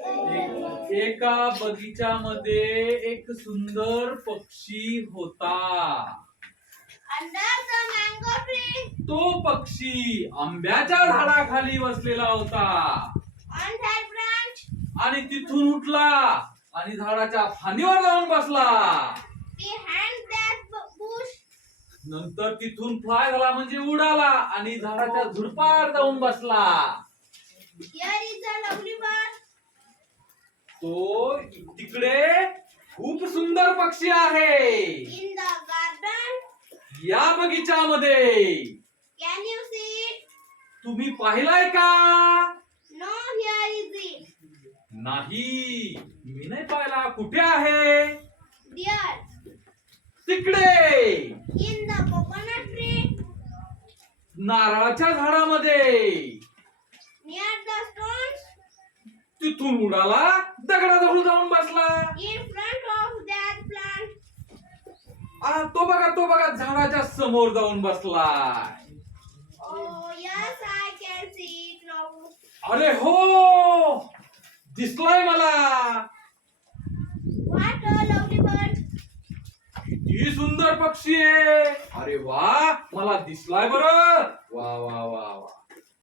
एका बगीच्यामध्ये एक सुंदर पक्षी होता. Under the mango tree. तो पक्षी आंब्याच्या झाडाखाली बसलेला होता On that branch. आणि तिथून उठला आणि झाडाच्या फांदीवर जाऊन बसला. Behind that bush. नंतर तिथून फ्लाय झाला म्हणजे उडाला आणि झाडाच्या झुडपावर जाऊन बसला. Here is a lovely bird. तो तिकडे खूप सुंदर पक्षी आहे. In the garden. या बगीच्यामध्ये Can you see it? तुम्ही पाहिलाय का? No, here is it. नाही, मी नाही पाहिला. कुठे आहे? There. तिकडे In the coconut tree. नारळाच्या झाडामध्ये. Near the stones. तिथून उडाला, दगडाजवळ जाऊन बसला. In front of that plant. तो बघा झाडाच्या समोर जाऊन बसला. Oh, yes, I can see it now. अरे हो, दिसलाय मला. What a lovely bird. किती सुंदर पक्षी आहे. अरे वा, मला दिसलाय बरं. वा वा वा वा.